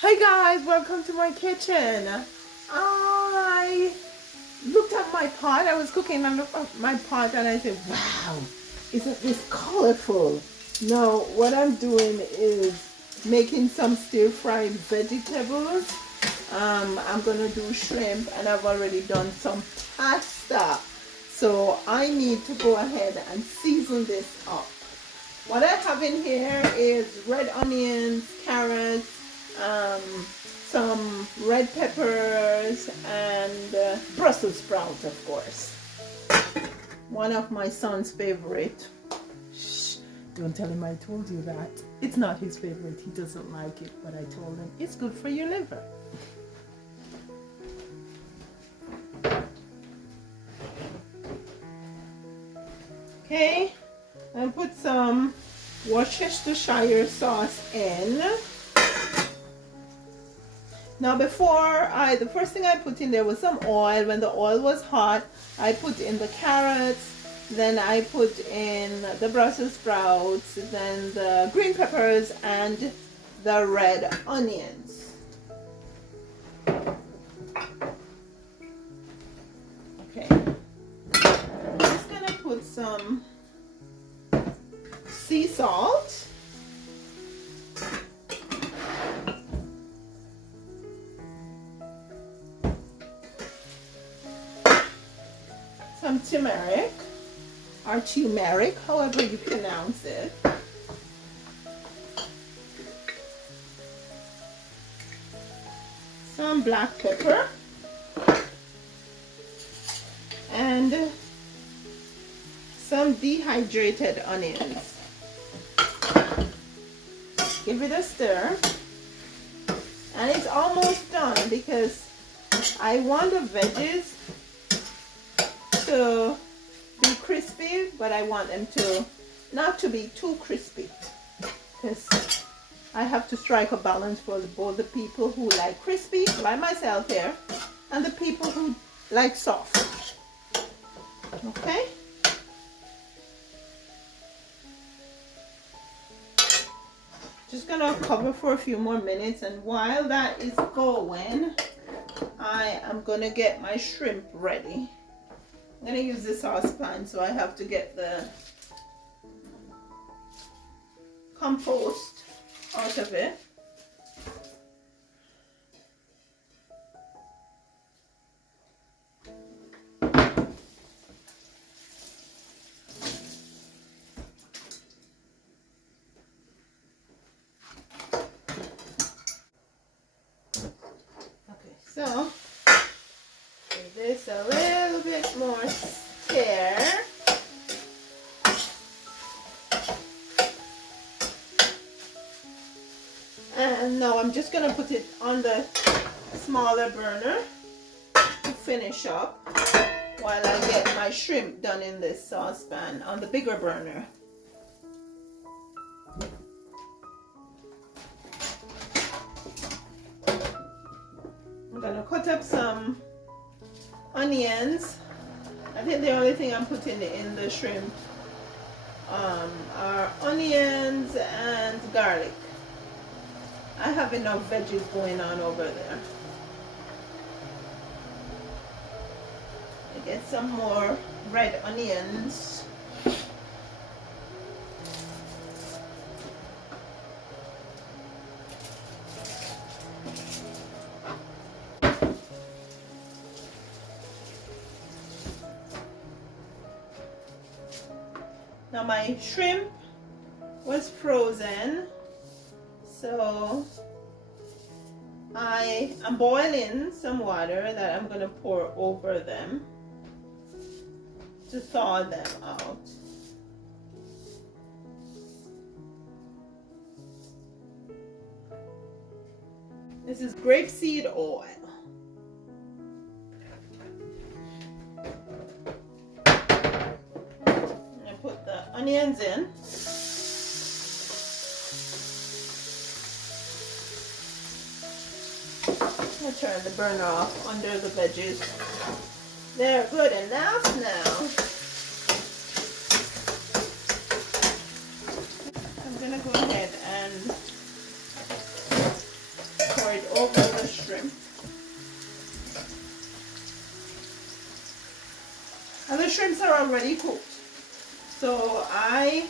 Hey guys, welcome to my kitchen. I looked at my pot. I was cooking and I looked at my pot and I said, wow, isn't this colorful? Now, what I'm doing is making some stir-fried vegetables. I'm gonna do shrimp and I've already done some pasta. So I need to go ahead and season this up. What I have in here is red onions, carrots, some red peppers, and Brussels sprouts, of course. One of my son's favorite. Shh, don't tell him I told you that. It's not his favorite. He doesn't like it, but I told him it's good for your liver. Okay, and put some Worcestershire sauce in. Now the first thing I put in there was some oil. When the oil was hot, I put in the carrots, then I put in the Brussels sprouts, then the green peppers and the red onions. Okay, I'm just gonna put some sea salt. Some turmeric, or turmeric, however you pronounce it. Some black pepper. And some dehydrated onions. Give it a stir. And it's almost done because I want the veggies to be crispy, but I want them to not to be too crispy because I have to strike a balance for both the people who like crispy, like myself here, and the people who like soft. Okay. Just gonna cover for a few more minutes, and while that is going, I am gonna get my shrimp ready. I'm going to use this saucepan, so I have to get the compost out of it. Okay, so give this a little bit more stir. And now I'm just going to put it on the smaller burner to finish up while I get my shrimp done in this saucepan on the bigger burner. I'm going to cut up some onions. I think the only thing I'm putting in the shrimp are onions and garlic. I have enough veggies going on over there. I get some more red onions. Now my shrimp was frozen, so I'm boiling some water that I'm going to pour over them to thaw them out. This is grapeseed oil. Put the onions in. I'll turn the burner off under the veggies. They're good enough now. I'm gonna go ahead and pour pour it over the shrimp. And the shrimps are already cooked. So I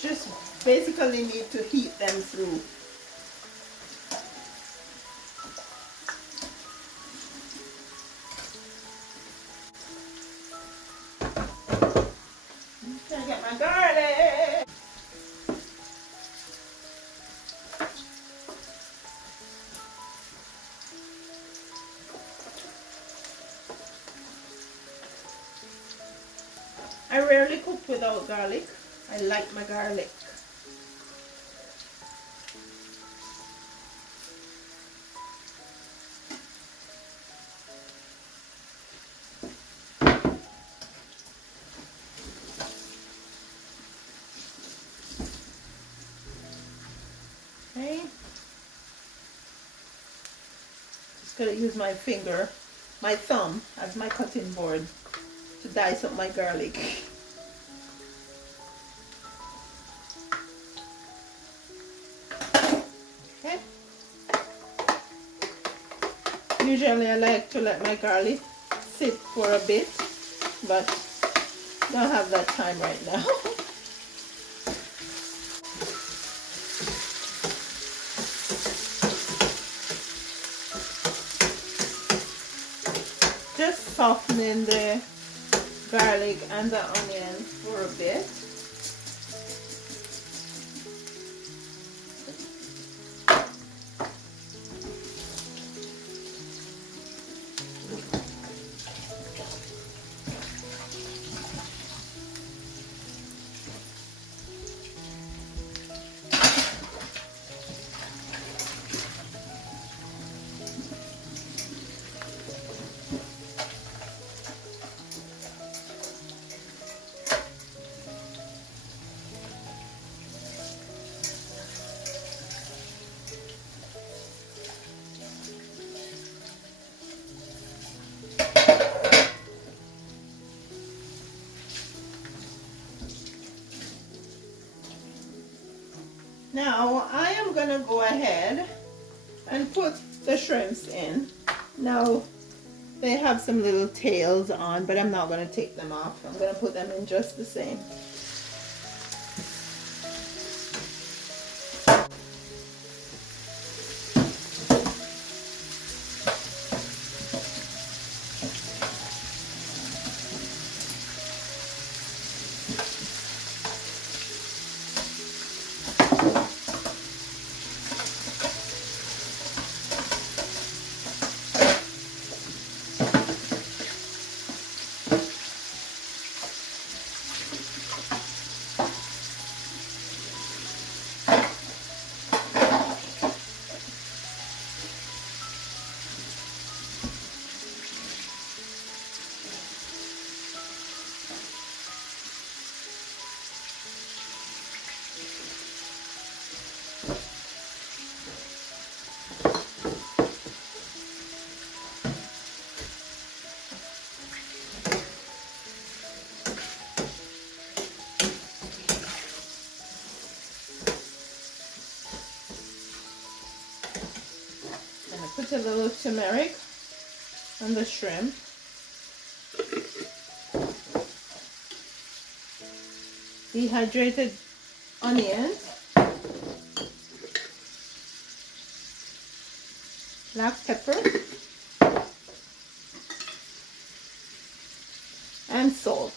just basically need to heat them through. Can I get my garlic? I rarely cook without garlic. I like my garlic. Okay. Just gonna use my finger, my thumb as my cutting board to dice up my garlic. Okay. Usually I like to let my garlic sit for a bit, but don't have that time right now. Just softening the garlic and the onion for a bit. Now I am gonna go ahead and put the shrimps in. Now they have some little tails on, but I'm not gonna take them off. I'm gonna put them in just the same. Put a little turmeric on the shrimp. Dehydrated onions. Black pepper. And salt.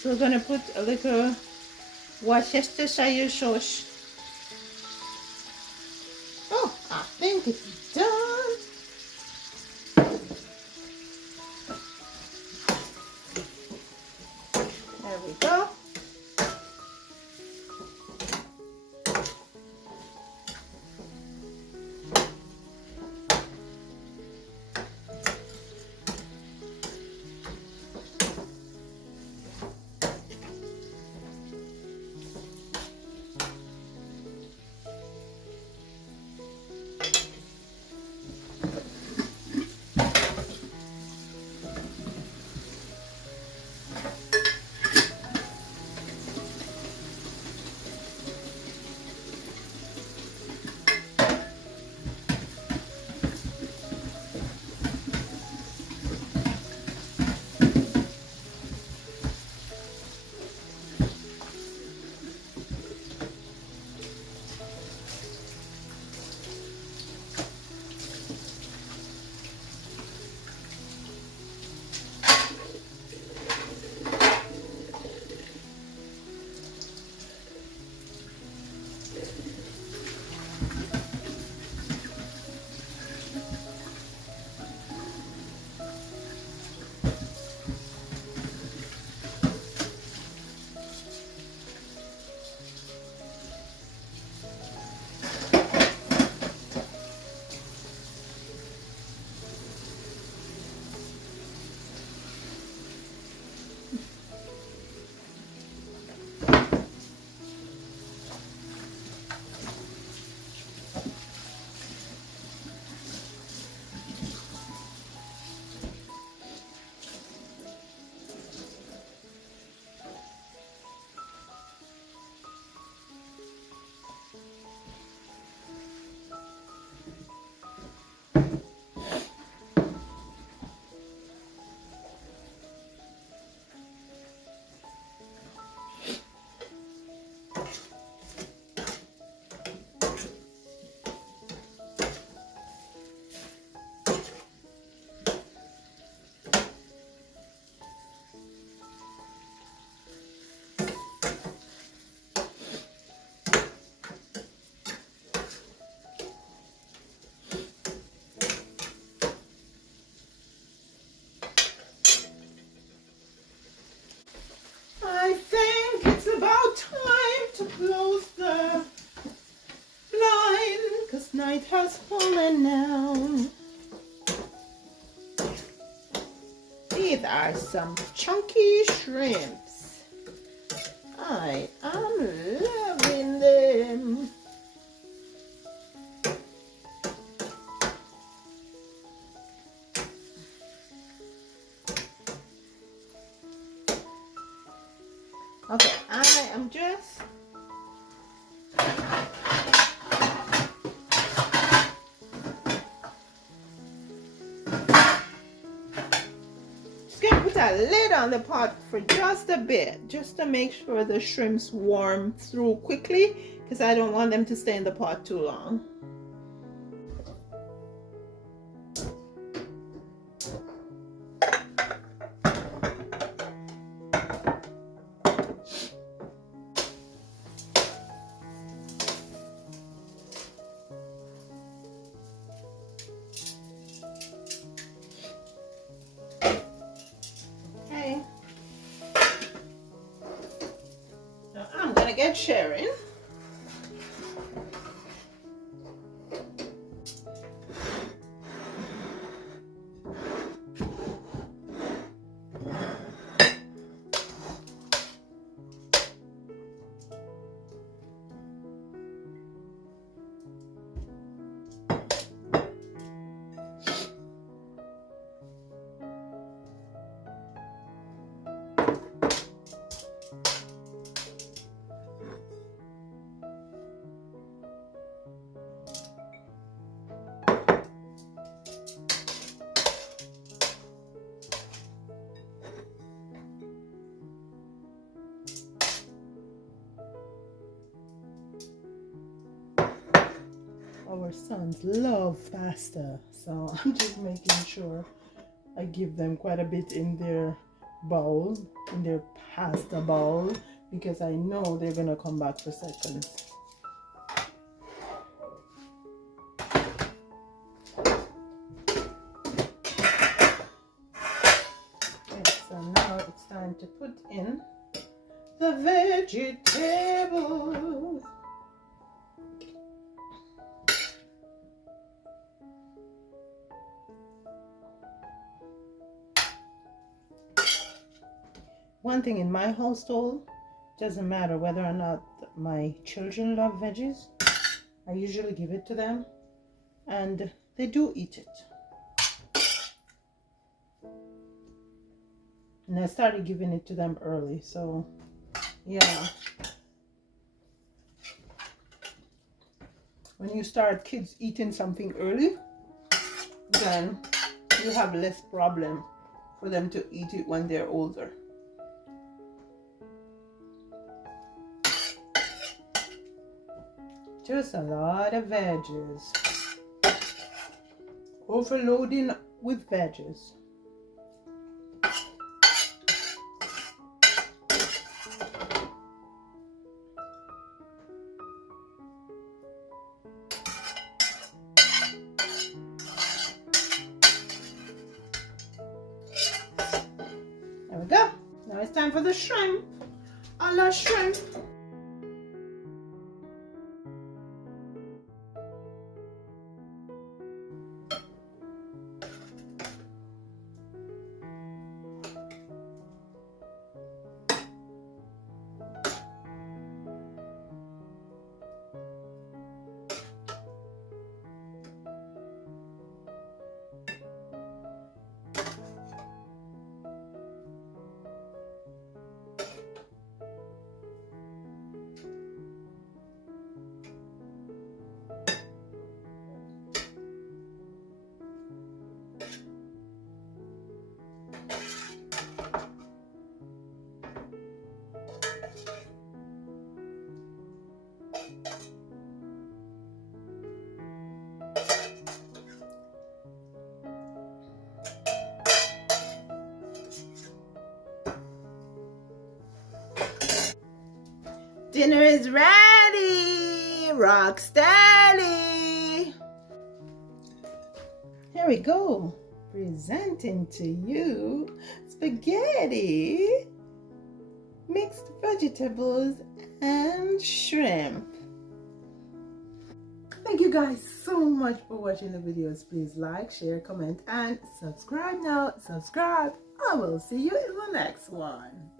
So we're going to put a little Worcestershire sauce. Oh, I think it's done. There we go. are some chunky shrimps. I am loving them. Okay, I am just gonna put a lid on the pot for just a bit, just to make sure the shrimps warm through quickly, because I don't want them to stay in the pot too long. Get sharing. Our sons love pasta, so I'm just making sure I give them quite a bit in their bowl, in their pasta bowl, because I know they're gonna come back for seconds. Okay, so now it's time to put in the vegetables. One thing in my household, doesn't matter whether or not my children love veggies, I usually give it to them, and they do eat it. And I started giving it to them early, so yeah. When you start kids eating something early, then you have less problem for them to eat it when they're older. Just a lot of veggies. Overloading with veggies. There we go. Now it's time for the shrimp. A la shrimp. Dinner is ready, rock steady. Here we go, presenting to you spaghetti, mixed vegetables, and shrimp. Thank you guys so much for watching the videos. Please like, share, comment, and subscribe now. Subscribe. I will see you in the next one.